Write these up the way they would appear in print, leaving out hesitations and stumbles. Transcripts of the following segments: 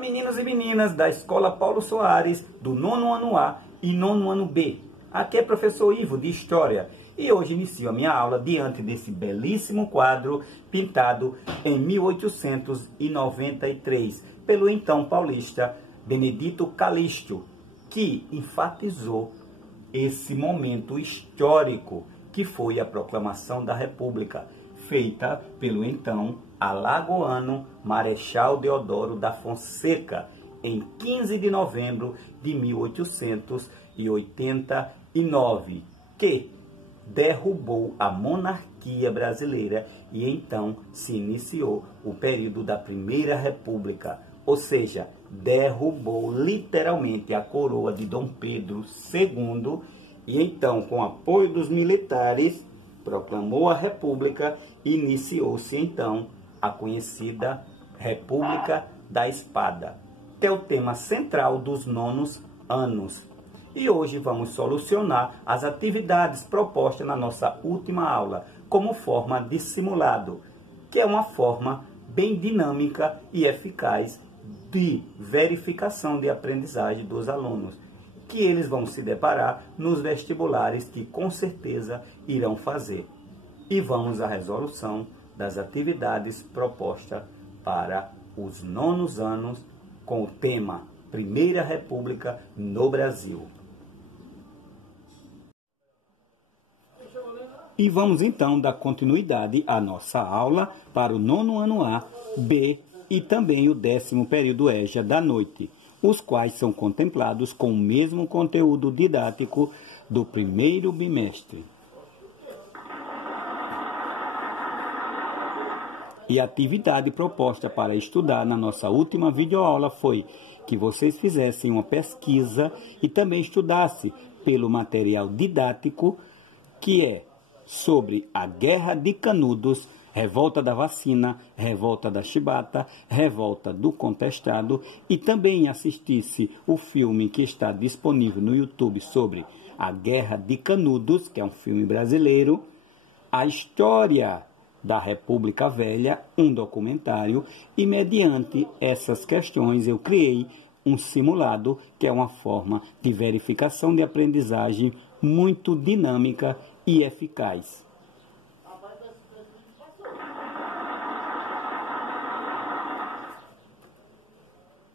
meninos e meninas da Escola Paulo Soares, do 9º ano A e 9º ano B. Aqui é professor Ivo, de História, e hoje inicio a minha aula diante desse belíssimo quadro pintado em 1893 pelo então paulista Benedito Calixto, que enfatizou esse momento histórico que foi a proclamação da República, feita pelo então alagoano Marechal Deodoro da Fonseca, em 15 de novembro de 1889, que derrubou a monarquia brasileira e então se iniciou o período da Primeira República, ou seja, derrubou literalmente a coroa de Dom Pedro II e então, com apoio dos militares, proclamou a República e iniciou-se então a conhecida República da Espada, que é o tema central dos 9º anos. E hoje vamos solucionar as atividades propostas na nossa última aula, como forma de simulado, que é uma forma bem dinâmica e eficaz de verificação de aprendizagem dos alunos, que eles vão se deparar nos vestibulares que com certeza irão fazer. E vamos à resolução das atividades propostas para os 9º anos com o tema Primeira República no Brasil. E vamos então dar continuidade à nossa aula para o 9º ano A, B e também o 10º período EJA da noite, os quais são contemplados com o mesmo conteúdo didático do primeiro bimestre. E a atividade proposta para estudar na nossa última videoaula foi que vocês fizessem uma pesquisa e também estudassem pelo material didático, que é sobre a Guerra de Canudos, Revolta da Vacina, Revolta da Chibata, Revolta do Contestado, e também assistisse o filme que está disponível no YouTube sobre a Guerra de Canudos, que é um filme brasileiro, a história da República Velha, um documentário, e mediante essas questões eu criei um simulado, que é uma forma de verificação de aprendizagem muito dinâmica e eficaz.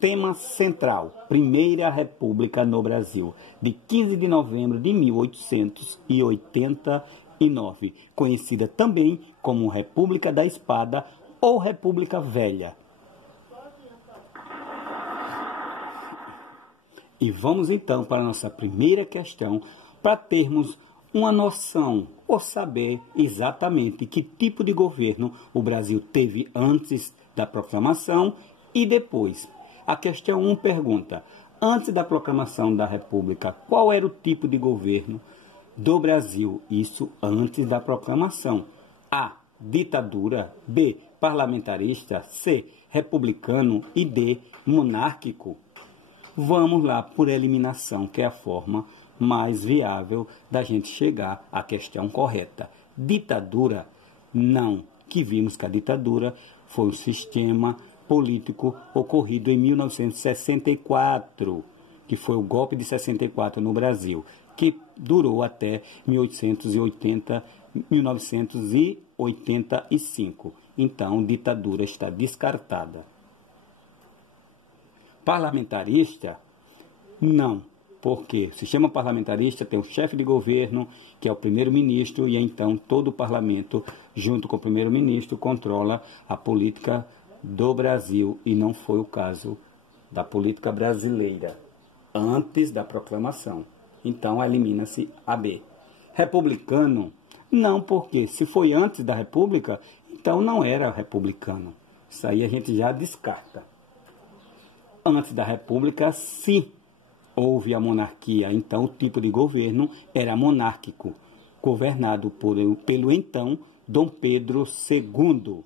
Tema central: Primeira República no Brasil, de 15 de novembro de 1889, conhecida também como República da Espada ou República Velha. E vamos então para a nossa primeira questão, para termos uma noção ou saber exatamente que tipo de governo o Brasil teve antes da proclamação e depois. A questão 1 pergunta: antes da proclamação da República, qual era o tipo de governo do Brasil? Isso antes da proclamação. A. Ditadura. B. Parlamentarista. C. Republicano. E D. Monárquico. Vamos lá por eliminação, que é a forma mais viável da gente chegar à questão correta. Ditadura, não, que vimos que a ditadura foi um sistema político ocorrido em 1964, que foi o golpe de 64 no Brasil, que durou até 1985. Então, ditadura está descartada. Parlamentarista, não, porque o sistema parlamentarista tem um chefe de governo, que é o primeiro-ministro, e então todo o parlamento, junto com o primeiro-ministro, controla a política do Brasil, e não foi o caso da política brasileira antes da proclamação. Então, elimina-se a B. Republicano, não, porque se foi antes da República, então não era republicano. Isso aí a gente já descarta. Antes da República, sim, houve a monarquia, então o tipo de governo era monárquico, governado pelo então Dom Pedro II.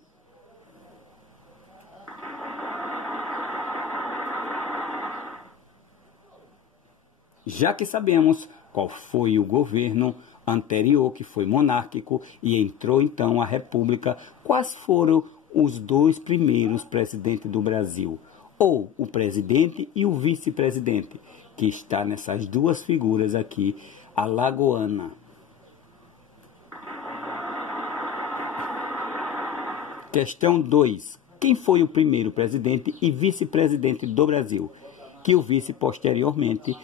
Já que sabemos qual foi o governo anterior, que foi monárquico, e entrou então a República, quais foram os dois primeiros presidentes do Brasil? ou o presidente e o vice-presidente, que está nessas duas figuras aqui, alagoana. Questão 2. Quem foi o primeiro presidente e vice-presidente do Brasil? Que o vice posteriormente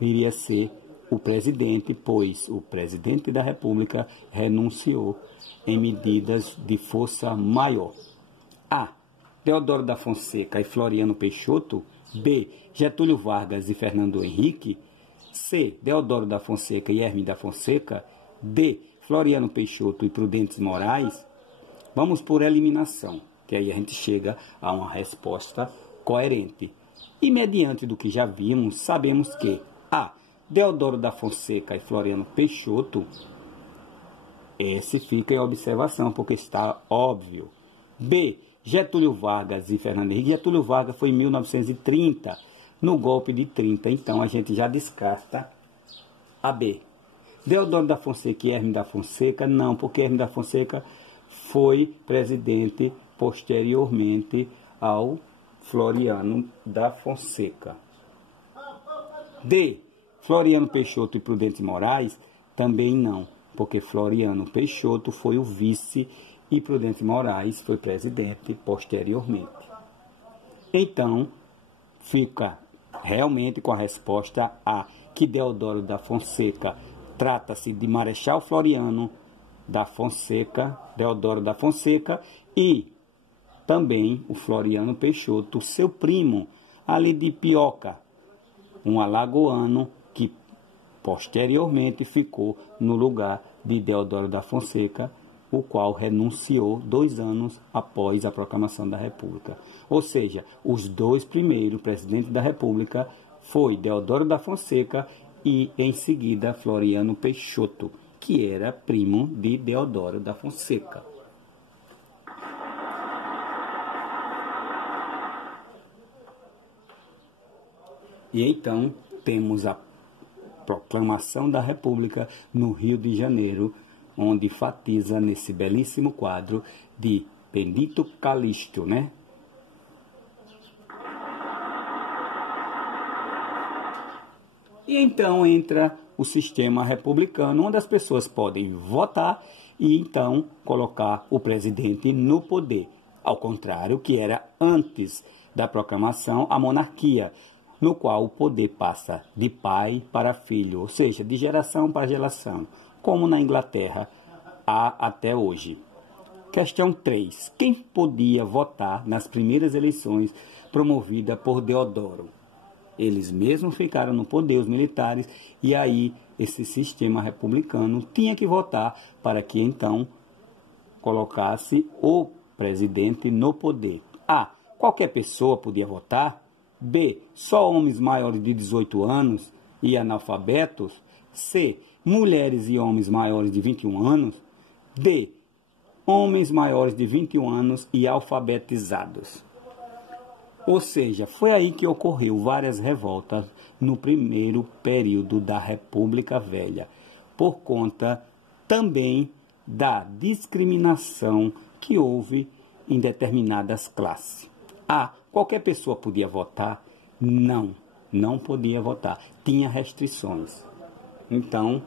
viria a ser o presidente, pois o presidente da República renunciou em medidas de força maior. A. Deodoro da Fonseca e Floriano Peixoto. B. Getúlio Vargas e Fernando Henrique. C. Deodoro da Fonseca e Hermes da Fonseca. D. Floriano Peixoto e Prudentes Moraes. Vamos por eliminação, que aí a gente chega a uma resposta coerente. E mediante do que já vimos, sabemos que A. Deodoro da Fonseca e Floriano Peixoto, esse fica em observação, porque está óbvio. B. Getúlio Vargas e Fernando Henrique. Getúlio Vargas foi em 1930, no golpe de 30, então a gente já descarta a B. Deodoro da Fonseca e Hermes da Fonseca, não, porque Hermes da Fonseca foi presidente posteriormente ao Floriano da Fonseca. D. Floriano Peixoto e Prudentes Moraes, também não, porque Floriano Peixoto foi o vice e Prudentes Moraes foi presidente posteriormente. Então, fica realmente com a resposta A, que Deodoro da Fonseca trata-se de Marechal Floriano da Fonseca, Deodoro da Fonseca, e também o Floriano Peixoto, seu primo, ali de Pioca, um alagoano que posteriormente ficou no lugar de Deodoro da Fonseca, o qual renunciou 2 anos após a proclamação da República. Ou seja, os dois primeiros presidentes da República foi Deodoro da Fonseca e, em seguida, Floriano Peixoto, que era primo de Deodoro da Fonseca. E então temos a proclamação da República no Rio de Janeiro, onde enfatiza nesse belíssimo quadro de Benito Calixto, né? E então entra o sistema republicano, onde as pessoas podem votar e então colocar o presidente no poder. Ao contrário que era antes da proclamação, a monarquia, no qual o poder passa de pai para filho, ou seja, de geração para geração, como na Inglaterra há até hoje. Questão 3. Quem podia votar nas primeiras eleições promovidas por Deodoro? Eles mesmos ficaram no poder, os militares, e aí esse sistema republicano tinha que votar para que então colocasse o presidente no poder. A. Qualquer pessoa podia votar. B. Só homens maiores de 18 anos e analfabetos. C. Mulheres e homens maiores de 21 anos. D. Homens maiores de 21 anos e alfabetizados. Ou seja, foi aí que ocorreu várias revoltas no primeiro período da República Velha, por conta também da discriminação que houve em determinadas classes. A. Qualquer pessoa podia votar? Não, não podia votar. Tinha restrições. Então,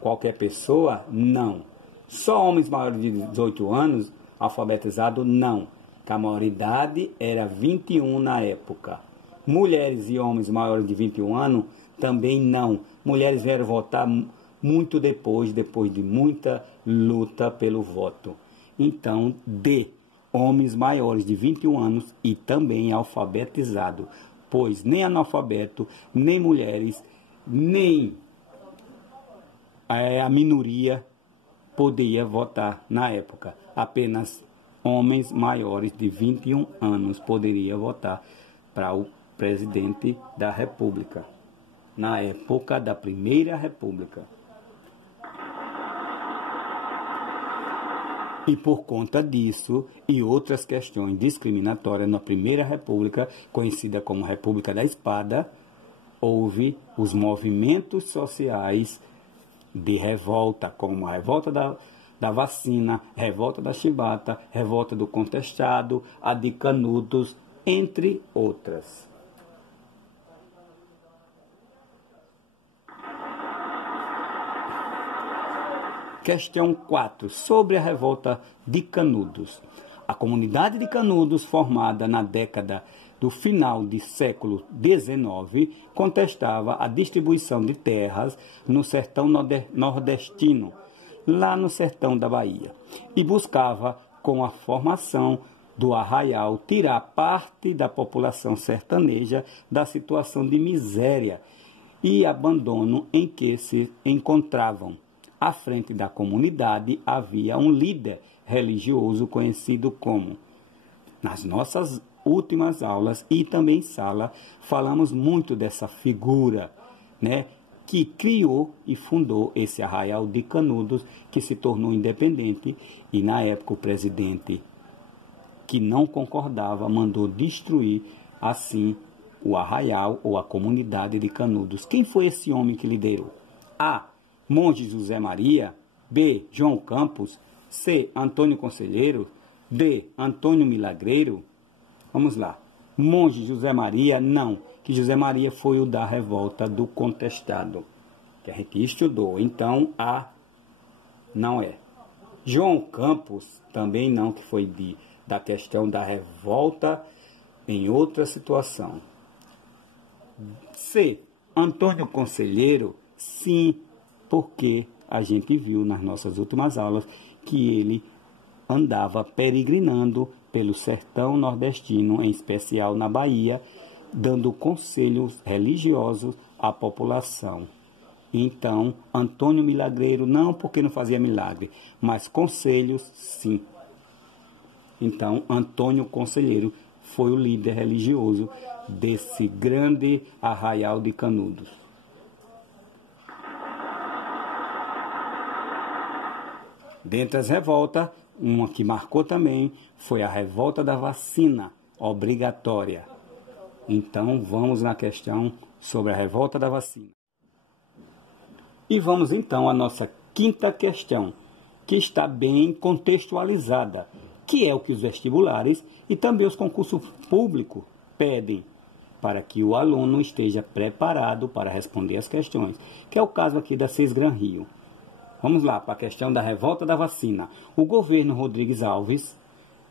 qualquer pessoa? Não. Só homens maiores de 18 anos, alfabetizado? Não. A maioridade era 21 na época. Mulheres e homens maiores de 21 anos? Também não. Mulheres vieram votar muito depois de muita luta pelo voto. Então, D. Homens maiores de 21 anos e também alfabetizado, pois nem analfabeto, nem mulheres, nem a minoria podia votar na época. Apenas homens maiores de 21 anos poderiam votar para o presidente da República, na época da Primeira República. E por conta disso e outras questões discriminatórias na Primeira República, conhecida como República da Espada, houve os movimentos sociais de revolta, como a revolta da vacina, revolta da chibata, revolta do contestado, a de Canudos, entre outras. Questão 4. Sobre a revolta de Canudos. A comunidade de Canudos, formada na década do final do século XIX, contestava a distribuição de terras no sertão nordestino, lá no sertão da Bahia, e buscava, com a formação do arraial, tirar parte da população sertaneja da situação de miséria e abandono em que se encontravam. À frente da comunidade havia um líder religioso conhecido como, nas nossas últimas aulas e também em sala, falamos muito dessa figura, né, que criou e fundou esse arraial de Canudos, que se tornou independente, e na época o presidente, que não concordava, mandou destruir assim o arraial ou a comunidade de Canudos. Quem foi esse homem que liderou? A. Monge José Maria. B. João Campos. C. Antônio Conselheiro. D. Antônio Milagreiro. Vamos lá. Monge José Maria, não. Que José Maria foi o da revolta do contestado, que a gente estudou. Então, A não é. João Campos, também não, que foi da questão da revolta em outra situação. C. Antônio Conselheiro, sim, porque a gente viu nas nossas últimas aulas que ele andava peregrinando pelo sertão nordestino, em especial na Bahia, dando conselhos religiosos à população. Então, Antônio Milagreiro, não porque não fazia milagre, mas conselhos, sim. Então, Antônio Conselheiro foi o líder religioso desse grande arraial de Canudos. Dentre as revoltas, uma que marcou também foi a revolta da vacina obrigatória. Então, vamos na questão sobre a revolta da vacina. E vamos então à nossa quinta questão, que está bem contextualizada, que é o que os vestibulares e também os concursos públicos pedem para que o aluno esteja preparado para responder as questões, que é o caso aqui da Cisgran Rio. Vamos lá para a questão da revolta da vacina. O governo Rodrigues Alves,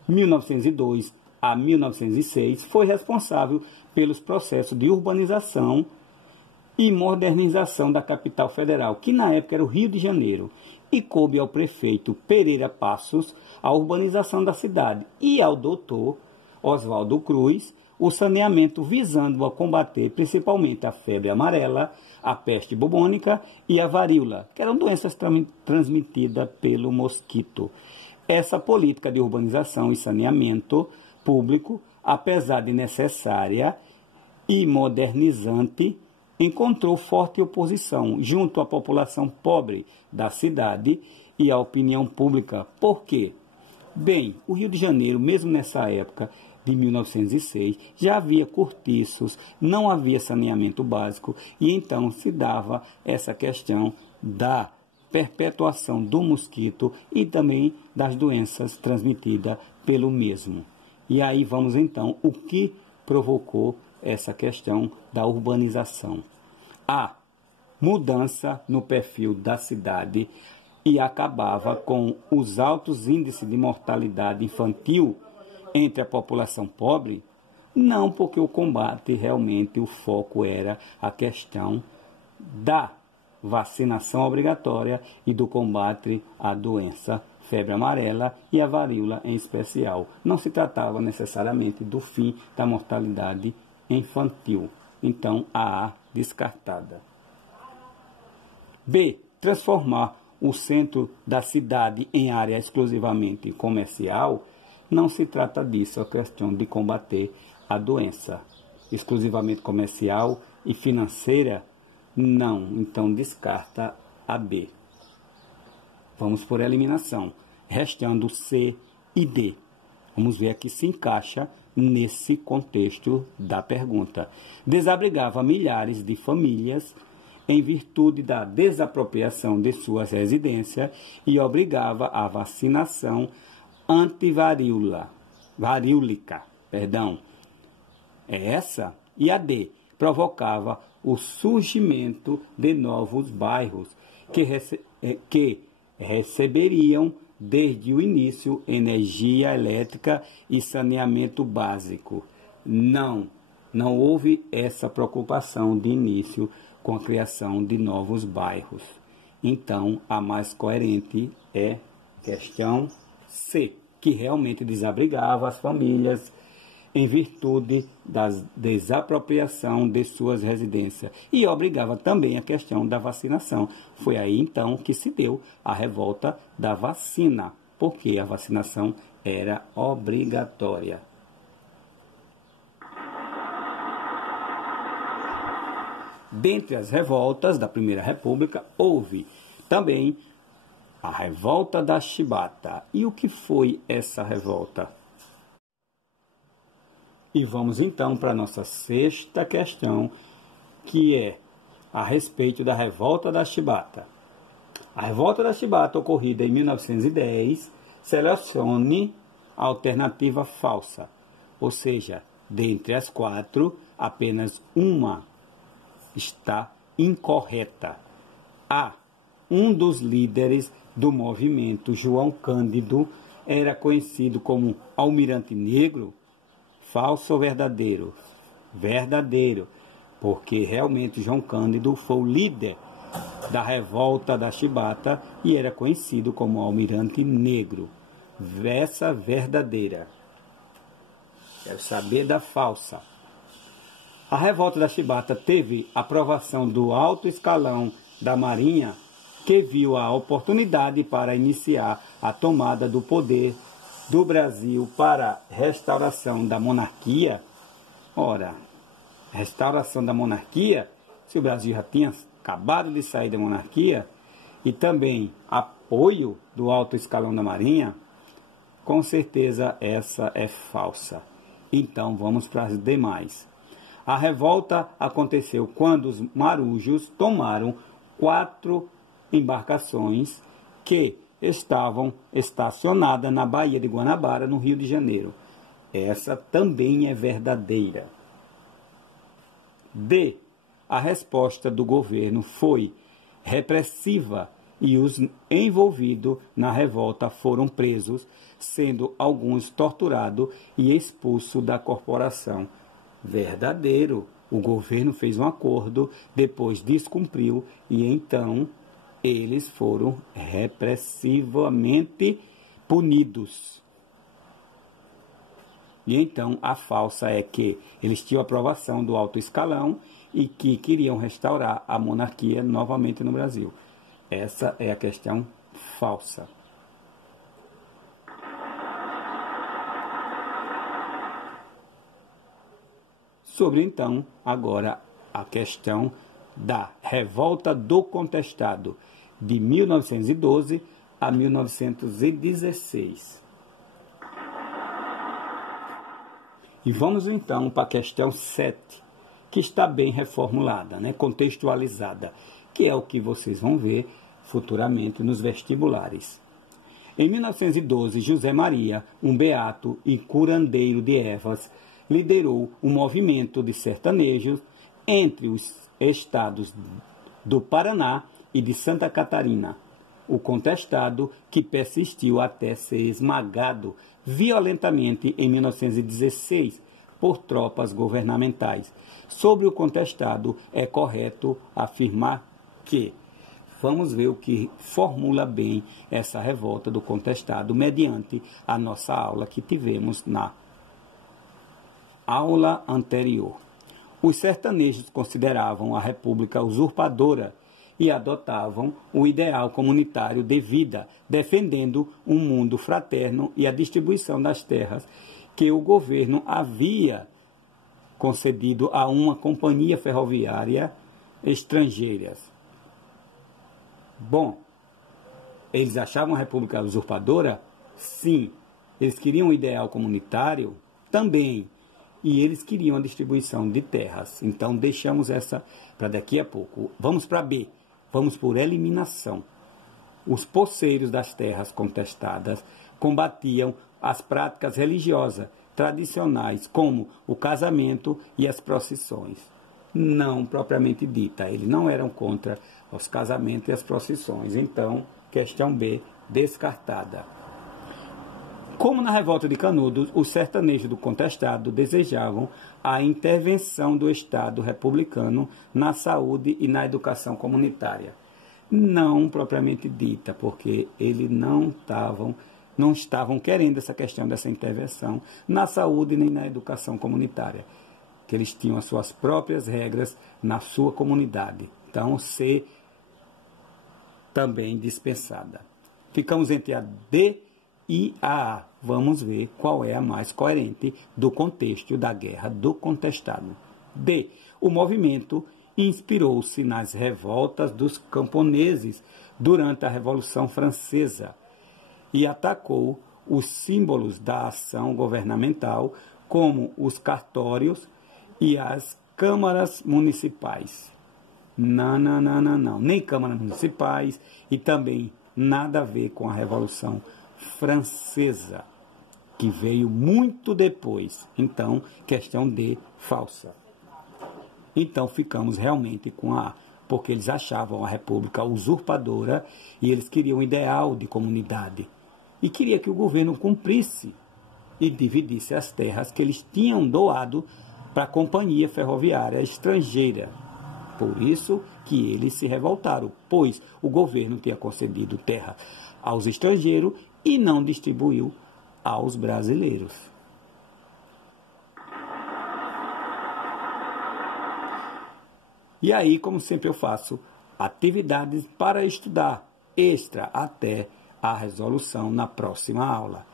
1902 a 1906, foi responsável pelos processos de urbanização e modernização da capital federal, que na época era o Rio de Janeiro, e coube ao prefeito Pereira Passos a urbanização da cidade e ao doutor Oswaldo Cruz o saneamento, visando a combater principalmente a febre amarela, a peste bubônica e a varíola, que eram doenças transmitidas pelo mosquito. Essa política de urbanização e saneamento público, apesar de necessária e modernizante, encontrou forte oposição junto à população pobre da cidade e à opinião pública. Por quê? Bem, o Rio de Janeiro, mesmo nessa época de 1906, já havia cortiços, não havia saneamento básico, e então se dava essa questão da perpetuação do mosquito e também das doenças transmitidas pelo mesmo. E aí vamos então, o que provocou essa questão da urbanização? A mudança no perfil da cidade e acabava com os altos índices de mortalidade infantil entre a população pobre? Não, porque o combate realmente, o foco era a questão da vacinação obrigatória e do combate à doença febre amarela e a varíola em especial. Não se tratava necessariamente do fim da mortalidade infantil. Então, a A descartada. B. Transformar o centro da cidade em área exclusivamente comercial. Não se trata disso, é questão de combater a doença. Exclusivamente comercial e financeira, não. Então, descarta a B. Vamos por eliminação, restando C e D. Vamos ver aqui se encaixa nesse contexto da pergunta. Desabrigava milhares de famílias em virtude da desapropriação de suas residências e obrigava a vacinação antivaríulica, Essa e a D provocava o surgimento de novos bairros que receberiam desde o início energia elétrica e saneamento básico. Não houve essa preocupação de início com a criação de novos bairros. Então, a mais coerente é questão C, que realmente desabrigava as famílias em virtude da desapropriação de suas residências e obrigava também a questão da vacinação. Foi aí então que se deu a revolta da vacina, porque a vacinação era obrigatória. Dentre as revoltas da Primeira República, houve também a revolta da Chibata. E o que foi essa revolta? E vamos então para a nossa sexta questão, que é a respeito da revolta da Chibata. A revolta da Chibata, ocorrida em 1910, selecione a alternativa falsa, ou seja, dentre as 4, apenas uma está incorreta. A. Um dos líderes do movimento, João Cândido, era conhecido como Almirante Negro. Falso ou verdadeiro? Verdadeiro, porque realmente João Cândido foi o líder da revolta da Chibata e era conhecido como Almirante Negro. Essa verdadeira. Quero saber da falsa. A revolta da Chibata teve aprovação do alto escalão da Marinha, que viu a oportunidade para iniciar a tomada do poder do Brasil para restauração da monarquia. Ora, restauração da monarquia, se o Brasil já tinha acabado de sair da monarquia, e também apoio do alto escalão da Marinha, com certeza essa é falsa. Então vamos para as demais. A revolta aconteceu quando os marujos tomaram 4 embarcações que estavam estacionadas na Baía de Guanabara, no Rio de Janeiro. Essa também é verdadeira. D. A resposta do governo foi repressiva e os envolvidos na revolta foram presos, sendo alguns torturados e expulsos da corporação. Verdadeiro. O governo fez um acordo, depois descumpriu e então eles foram repressivamente punidos. E então a falsa é que eles tinham aprovação do alto escalão e que queriam restaurar a monarquia novamente no Brasil. Essa é a questão falsa. Sobre então agora a questão da revolta do contestado de 1912 a 1916. E vamos então para a questão 7, que está bem reformulada, contextualizada, que é o que vocês vão ver futuramente nos vestibulares. Em 1912, José Maria, um beato e curandeiro de ervas, liderou um movimento de sertanejos entre os estados do Paraná e de Santa Catarina. O contestado, que persistiu até ser esmagado violentamente em 1916 por tropas governamentais. Sobre o contestado, é correto afirmar que... Vamos ver o que formula bem essa revolta do contestado mediante a nossa aula que tivemos na aula anterior. Os sertanejos consideravam a república usurpadora e adotavam o ideal comunitário de vida, defendendo um mundo fraterno e a distribuição das terras que o governo havia concedido a uma companhia ferroviária estrangeira. Bom, eles achavam a república usurpadora? Sim. Eles queriam um ideal comunitário? Também. E eles queriam a distribuição de terras. Então, deixamos essa para daqui a pouco. Vamos para B. Vamos por eliminação. Os poceiros das terras contestadas combatiam as práticas religiosas, tradicionais, como o casamento e as procissões. Não propriamente dita, eles não eram contra os casamentos e as procissões. Então, questão B, descartada. Como na revolta de Canudos, os sertanejos do contestado desejavam a intervenção do Estado republicano na saúde e na educação comunitária. Não propriamente dita, porque eles não estavam querendo essa questão dessa intervenção na saúde nem na educação comunitária, que eles tinham as suas próprias regras na sua comunidade. Então, C também dispensada. Ficamos entre a D e a A. Vamos ver qual é a mais coerente do contexto da Guerra do Contestado. D. O movimento inspirou-se nas revoltas dos camponeses durante a Revolução Francesa e atacou os símbolos da ação governamental, como os cartórios e as câmaras municipais. Não. Nem câmaras municipais e também nada a ver com a Revolução Francesa, que veio muito depois. Então, questão D, falsa. Então, ficamos realmente com a A, porque eles achavam a república usurpadora e eles queriam um ideal de comunidade. E queria que o governo cumprisse e dividisse as terras que eles tinham doado para a companhia ferroviária estrangeira. Por isso que eles se revoltaram, pois o governo tinha concedido terra aos estrangeiros e não distribuiu aos brasileiros. E aí, como sempre eu faço, atividades para estudar extra até a resolução na próxima aula,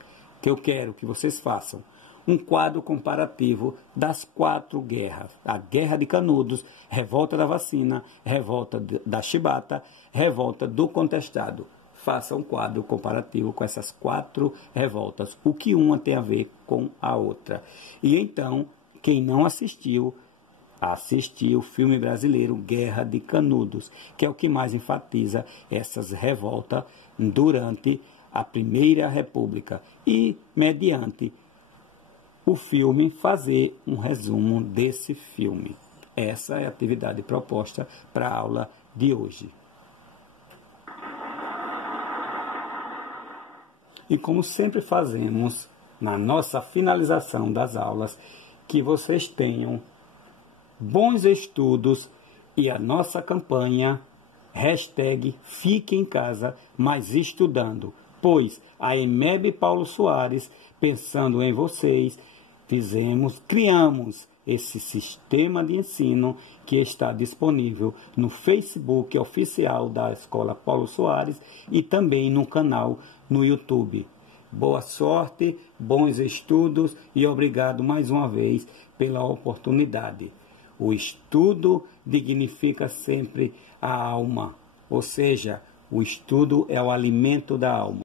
que eu quero que vocês façam um quadro comparativo das 4 guerras: a Guerra de Canudos, Revolta da Vacina, Revolta da Chibata, Revolta do Contestado. Faça um quadro comparativo com essas 4 revoltas, o que uma tem a ver com a outra. E então, quem não assistiu, assistir o filme brasileiro Guerra de Canudos, que é o que mais enfatiza essas revoltas durante a Primeira República, e, mediante o filme, fazer um resumo desse filme. Essa é a atividade proposta para a aula de hoje. E como sempre fazemos na nossa finalização das aulas, que vocês tenham bons estudos e a nossa campanha #Fique em Casa, mas estudando, pois a EMEB Paulo Soares, pensando em vocês, criamos esse sistema de ensino que está disponível no Facebook oficial da Escola Paulo Soares e também no canal no YouTube. Boa sorte, bons estudos e obrigado mais uma vez pela oportunidade. O estudo dignifica sempre a alma, ou seja, o estudo é o alimento da alma.